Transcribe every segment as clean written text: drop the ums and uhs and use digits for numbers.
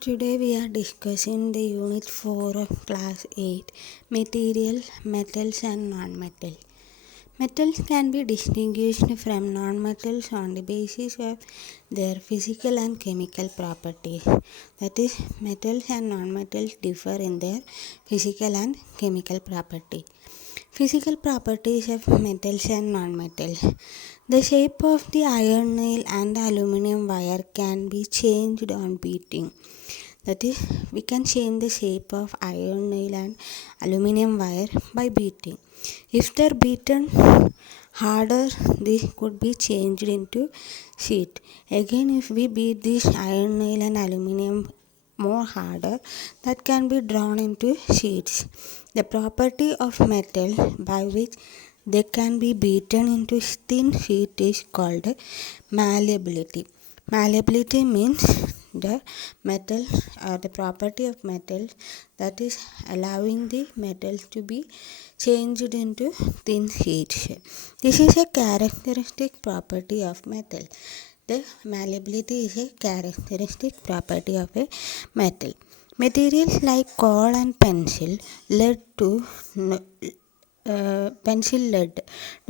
Today we are discussing the Unit 4 of Class 8, Material, Metals and Non-Metal. Metals can be distinguished from non-metals on the basis of their physical and chemical properties. That is, metals and non-metals differ in their physical and chemical property. Physical properties of metals and non-metals. The shape of the iron nail and aluminum wire can be changed on beating. That is, we can change the shape of iron nail and aluminum wire by beating. If they're beaten harder, this could be changed into sheet. Again, if we beat this iron nail and aluminum more harder, that can be drawn into sheets. The property of metal by which they can be beaten into thin sheet is called malleability. Malleability means the metal or the property of metal that is allowing the metal to be changed into thin sheets. This is a characteristic property of metal. The malleability is a characteristic property of a metal. Materials like coal and pencil lead do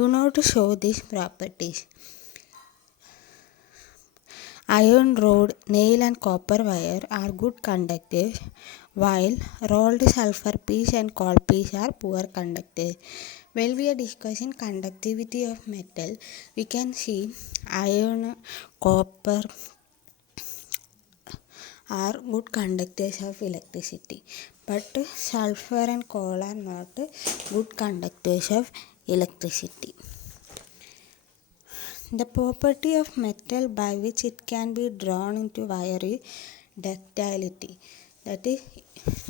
not show these properties. Iron rod, nail and copper wire are good conductors, while rolled sulfur piece and coal piece are poor conductors. While we are discussing conductivity of metal, we can see iron, copper are good conductors of electricity, but sulfur and coal are not good conductors of electricity. The property of metal by which it can be drawn into wire is ductility. That is,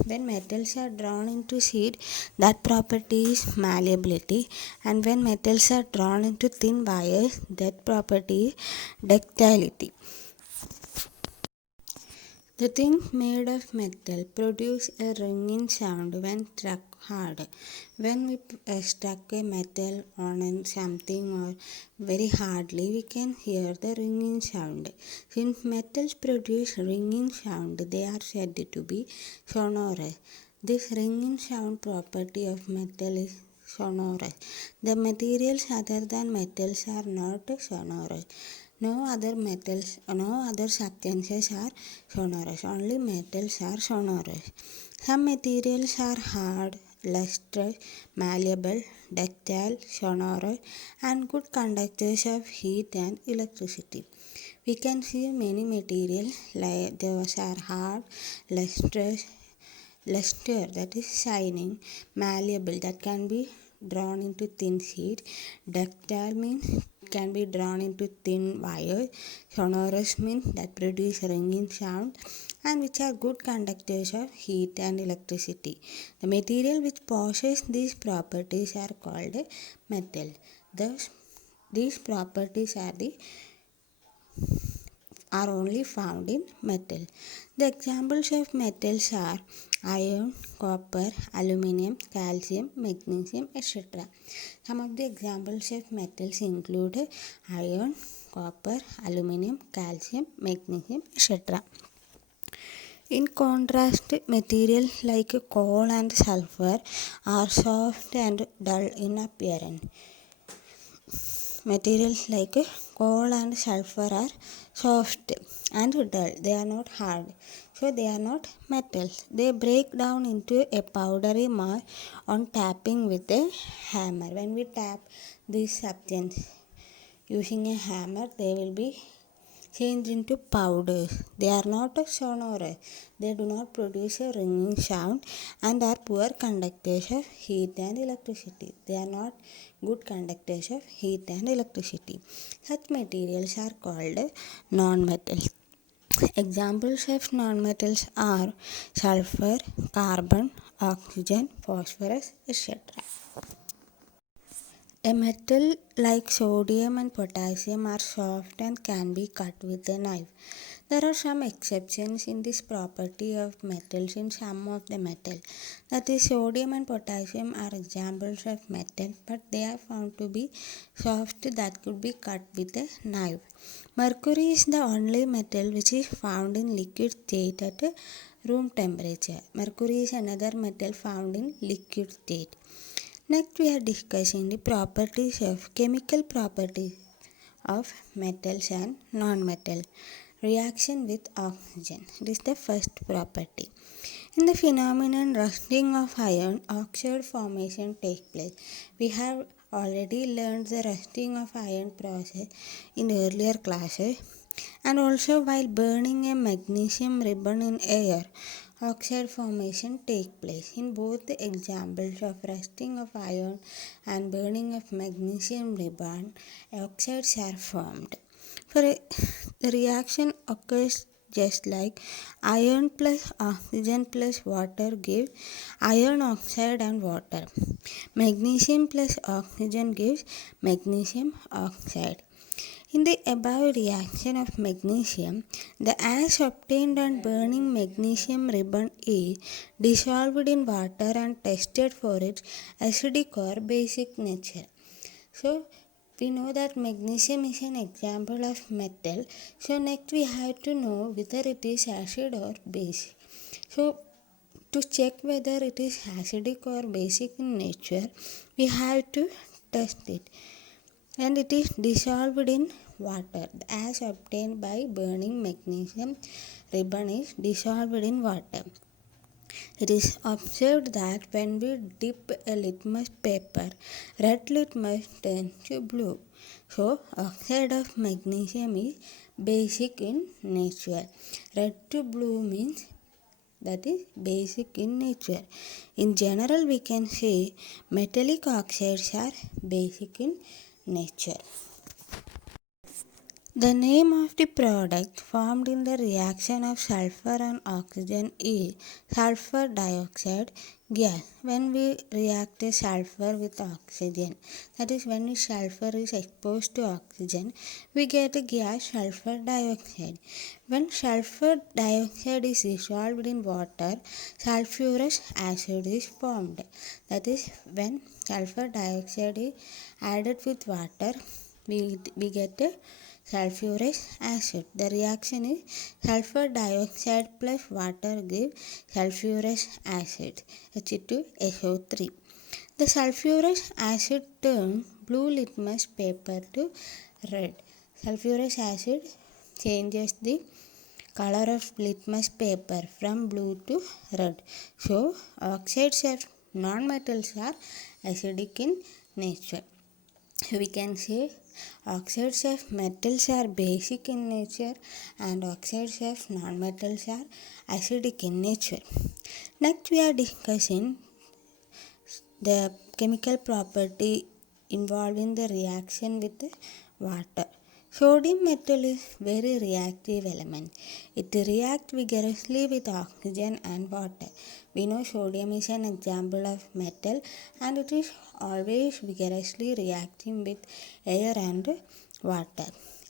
when metals are drawn into sheet, that property is malleability, and when metals are drawn into thin wires, that property is ductility. The things made of metal produce a ringing sound when struck hard. When we struck a metal on something or very hardly, we can hear the ringing sound. Since metals produce ringing sound, they are said to be sonorous. This ringing sound property of metal is sonorous. The materials other than metals are not sonorous. No other substances are sonorous. Only metals are sonorous. Some materials are hard, lustrous, malleable, ductile, sonorous, and good conductors of heat and electricity. We can see many materials like those are hard, lustrous, luster that is shining, malleable that can be drawn into thin sheet, ductile means can be drawn into thin wire, sonorous means that produce ringing sound, and which are good conductors of heat and electricity. The material which possess these properties are called metal. Thus, these properties are only found in metal. The examples of metals are iron, copper, aluminum, calcium, magnesium, etc. Some of the examples of metals include iron, copper, aluminum, calcium, magnesium, etc. In contrast, materials like coal and sulfur are soft and dull in appearance. Materials like coal and sulfur are soft and dull. They are not hard. So they are not metals. They break down into a powdery mass on tapping with a hammer. When we tap this substance using a hammer, they will be changed into powders. They are not sonorous. They do not produce a ringing sound and are poor conductors of heat and electricity. They are not good conductors of heat and electricity. Such materials are called non-metals. Examples of non-metals are sulfur, carbon, oxygen, phosphorus, etc. A metal like sodium and potassium are soft and can be cut with a knife. There are some exceptions in this property of metals in some of the metal. That is, sodium and potassium are examples of metal, but they are found to be soft that could be cut with a knife. Mercury is the only metal which is found in liquid state at room temperature. Mercury is another metal found in liquid state. Next we are discussing the properties of chemical properties of metals and non-metal. Reaction with oxygen. This is the first property. In the phenomenon rusting of iron, oxide formation takes place. We have already learned the rusting of iron process in earlier classes, and also while burning a magnesium ribbon in air, oxide formation takes place. In both the examples of rusting of iron and burning of magnesium ribbon, oxides are formed. The reaction occurs just like iron plus oxygen plus water gives iron oxide and water. Magnesium plus oxygen gives magnesium oxide. In the above reaction of magnesium, the ash obtained on burning magnesium ribbon is dissolved in water and tested for its acidic or basic nature. So, we know that magnesium is an example of metal. So, next we have to know whether it is acid or basic. So, to check whether it is acidic or basic in nature, we have to test it. And it is dissolved in water. The ash obtained by burning magnesium ribbon is dissolved in water. It is observed that when we dip a litmus paper, red litmus turns to blue. So, oxide of magnesium is basic in nature. Red to blue means that is basic in nature. In general, we can say metallic oxides are basic in nature. The name of the product formed in the reaction of sulfur and oxygen is sulfur dioxide gas. When we react a sulfur with oxygen, that is when sulfur is exposed to oxygen, we get a gas sulfur dioxide. When sulfur dioxide is dissolved in water, sulfurous acid is formed. That is when sulfur dioxide is added with water, we get a sulfurous acid. The reaction is sulfur dioxide plus water gives sulfurous acid H2SO3. The sulfurous acid turns blue litmus paper to red. Sulfurous acid changes the color of litmus paper from blue to red. So, oxides of non-metals are acidic in nature. We can say oxides of metals are basic in nature and oxides of non-metals are acidic in nature. Next we are discussing the chemical property involving the reaction with water. Sodium metal is very reactive element. It reacts vigorously with oxygen and water. We know sodium is an example of metal and it is always vigorously reacting with air and water.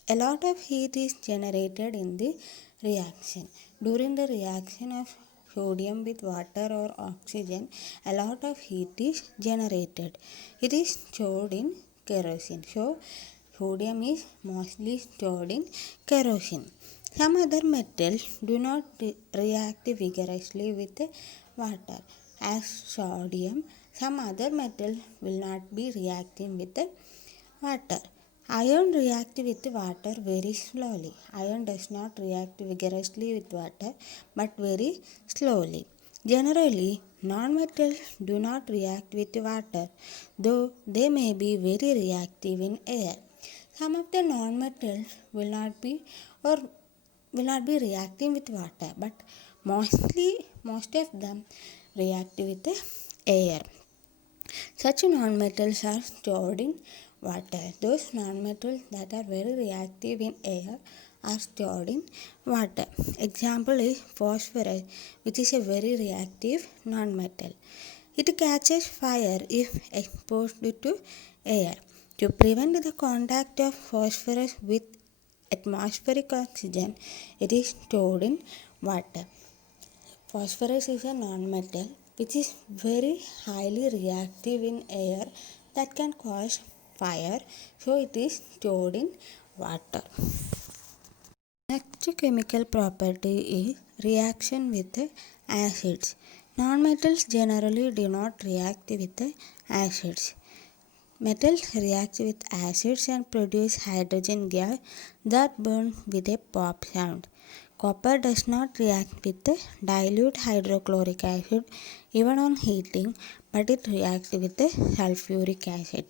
A lot of heat is generated in the reaction. During the reaction of sodium with water or oxygen, a lot of heat is generated. It is stored in kerosene. So, sodium is mostly stored in kerosene. Some other metals do not react vigorously with water. As sodium, some other metals will not be reacting with water. Iron reacts with water very slowly. Iron does not react vigorously with water but very slowly. Generally, non-metals do not react with water, though they may be very reactive in air. Some of the non-metals will not be reacting with water, but most of them react with air. Such non-metals are stored in water. Those non-metals that are very reactive in air are stored in water. Example is phosphorus, which is a very reactive non-metal. It catches fire if exposed to air. To prevent the contact of phosphorus with atmospheric oxygen, it is stored in water. Phosphorus is a non-metal which is very highly reactive in air that can cause fire, so it is stored in water. Next chemical property is reaction with acids. Non-metals generally do not react with acids. Metals react with acids and produce hydrogen gas that burns with a pop sound. Copper does not react with dilute hydrochloric acid even on heating, but it reacts with sulfuric acid.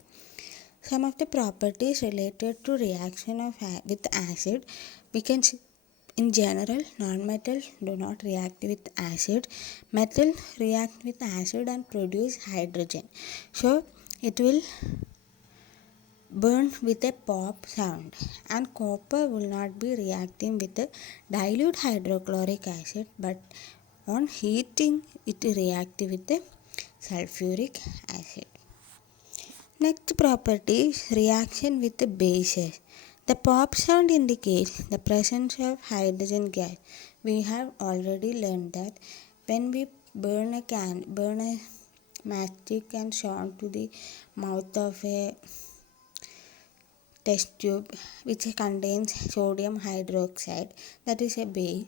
Some of the properties related to reaction with acid, we can see in general, non-metals do not react with acid. Metals react with acid and produce hydrogen. So, it will burn with a pop sound, and copper will not be reacting with the dilute hydrochloric acid, but on heating it reacts with the sulfuric acid. Next property is reaction with the bases. The pop sound indicates the presence of hydrogen gas. We have already learned that when we burn a matchstick and show onto the mouth of a test tube which contains sodium hydroxide, that is a base,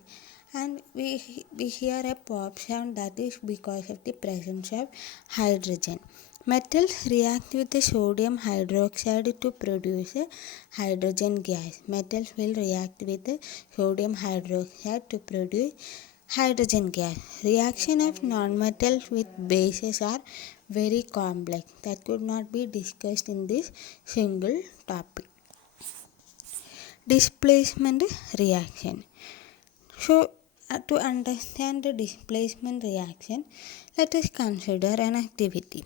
and we hear a pop sound, that is because of the presence of hydrogen. Metals react with the sodium hydroxide to produce a hydrogen gas. Metals will react with the sodium hydroxide to produce hydrogen gas. Reaction of nonmetals with bases are very complex that could not be discussed in this single topic. Displacement reaction. So, to understand the displacement reaction, let us consider an activity.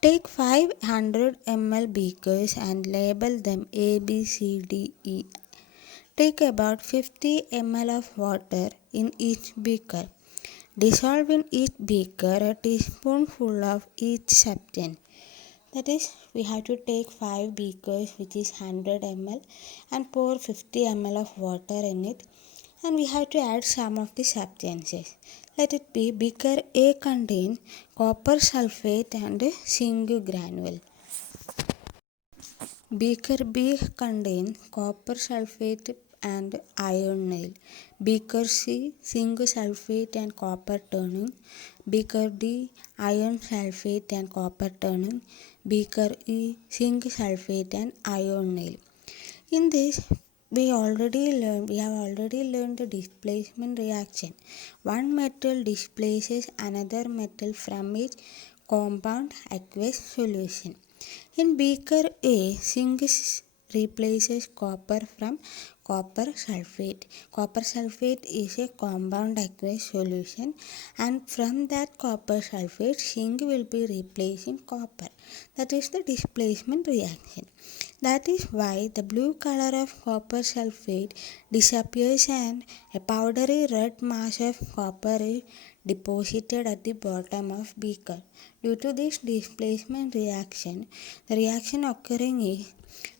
Take 500 ml beakers and label them A, B, C, D, E. Take about 50 ml of water in each beaker. Dissolve in each beaker a teaspoonful of each substance. That is, we have to take 5 beakers which is 100 ml and pour 50 ml of water in it, and we have to add some of the substances. Let it be beaker A contain copper sulfate and zinc granule. Beaker B contains copper sulfate and iron nail. Beaker C zinc sulfate and copper turning. Beaker D iron sulfate and copper turning. Beaker E zinc sulfate and iron nail. In this we have already learned the displacement reaction. One metal displaces another metal from its compound aqueous solution. In beaker A, zinc replaces copper from copper sulfate. Copper sulfate is a compound aqueous solution, and from that copper sulfate, zinc will be replacing copper. That is the displacement reaction. That is why the blue color of copper sulfate disappears and a powdery red mass of copper is deposited at the bottom of beaker. Due to this displacement reaction, the reaction occurring is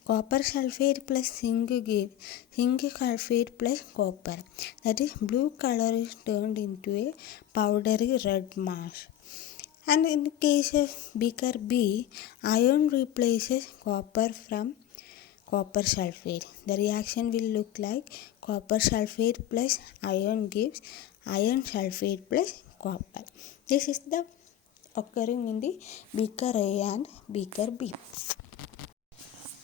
copper sulfate plus zinc gives zinc sulfate plus copper. That is, blue color is turned into a powdery red mass. And in the case of beaker B, iron replaces copper from copper sulfate. The reaction will look like copper sulfate plus iron gives iron sulfate plus copper. This is the occurring in the beaker A and beaker B.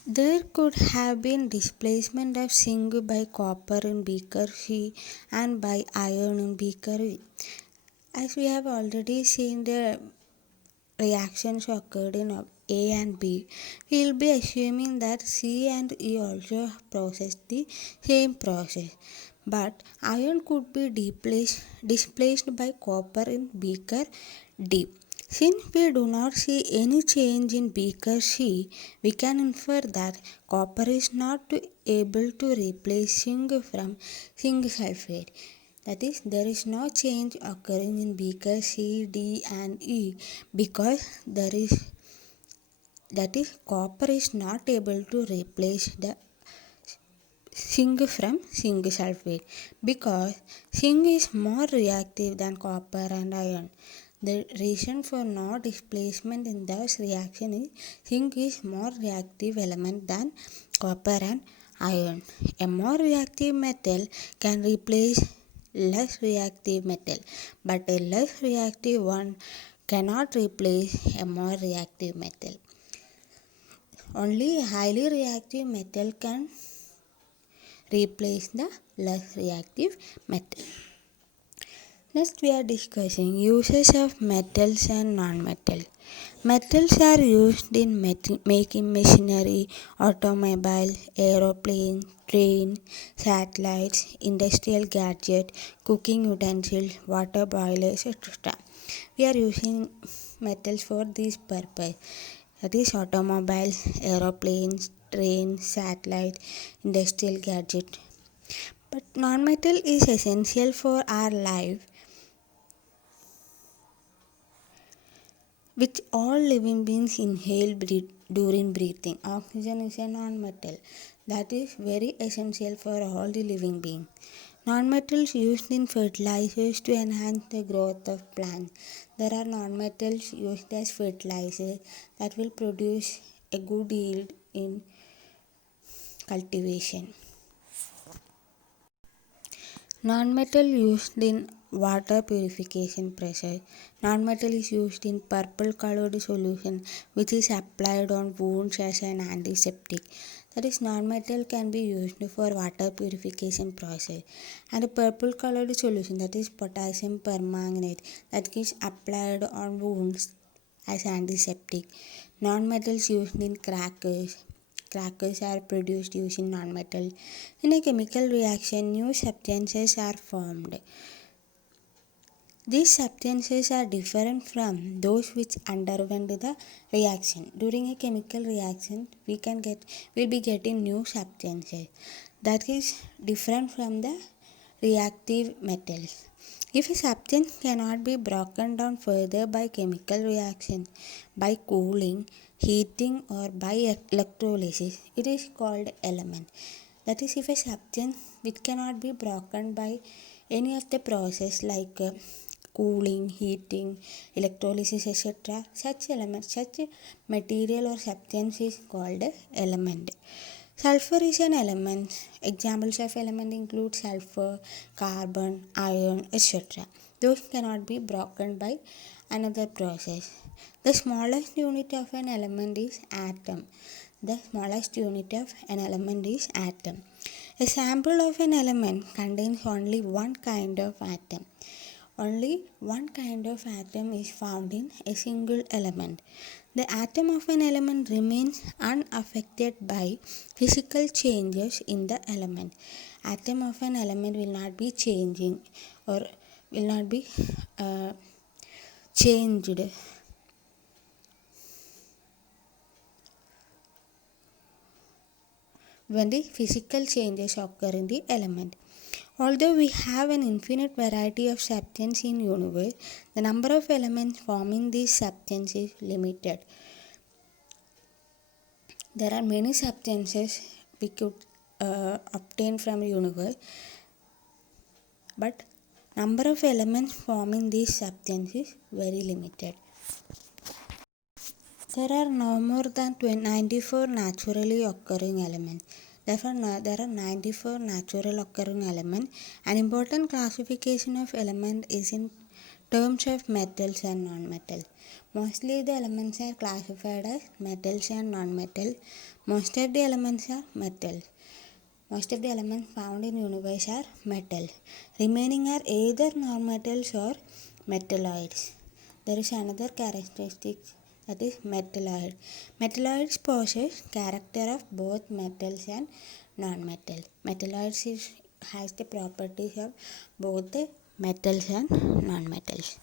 There could have been displacement of zinc by copper in beaker C and by iron in beaker E. As we have already seen the reactions occurred in A and B, we will be assuming that C and E also process the same process. But iron could be displaced by copper in beaker D. Since we do not see any change in beaker C, we can infer that copper is not able to replace zinc from zinc sulfate. That is, there is no change occurring in beaker C, D and E because copper is not able to replace the zinc from zinc sulfate because zinc is more reactive than copper and iron. The reason for no displacement in this reaction is zinc is more reactive element than copper and iron. A more reactive metal can replace less reactive metal, but a less reactive one cannot replace a more reactive metal. Only a highly reactive metal can replace the less reactive metal. Next we are discussing uses of metals and non-metals. Metals are used in making machinery, automobile, aeroplane, train, satellites, industrial gadget, cooking utensils, water boilers, etc. We are using metals for this purpose. That is automobiles, aeroplanes, trains, satellite, industrial gadget. But non-metal is essential for our life, which all living beings inhale during breathing. Oxygen is a non-metal that is very essential for all the living beings. Non-metals used in fertilizers to enhance the growth of plants. There are non-metals used as fertilizers that will produce a good yield in cultivation. Non-metal used in water purification process. Non-metal is used in purple colored solution which is applied on wounds as an antiseptic. That is, non-metal can be used for water purification process. And a purple colored solution, that is potassium permanganate, that is applied on wounds as antiseptic. Non-metals used in crackers. Crackers are produced using non-metal. In a chemical reaction, new substances are formed. These substances are different from those which underwent the reaction. During a chemical reaction, we'll be getting new substances that is different from the reactive metals. If a substance cannot be broken down further by chemical reaction, by cooling, heating or by electrolysis, it is called element. That is, if a substance which cannot be broken by any of the process like cooling, heating, electrolysis, etc., such material or substance is called element. Sulfur is an element. Examples of element include sulfur, carbon, iron, etc. Those cannot be broken by another process. The smallest unit of an element is atom. The smallest unit of an element is atom. A sample of an element contains only one kind of atom. Only one kind of atom is found in a single element. The atom of an element remains unaffected by physical changes in the element. Atom of an element will not be changing or will not be changed when the physical changes occur in the element. Although we have an infinite variety of substances in the universe, the number of elements forming these substances is limited. There are many substances we could obtain from the universe, but number of elements forming these substances is very limited. There are no more than 94 naturally occurring elements. Therefore, there are 94 natural occurring elements. An important classification of elements is in terms of metals and non-metals. Mostly the elements are classified as metals and non-metals. Most of the elements are metals. Most of the elements found in universe are metals. Remaining are either non-metals or metalloids. There is another characteristic, that is metalloid. Metalloids possess character of both metals and non-metals. Metalloids has the properties of both the metals and non-metals.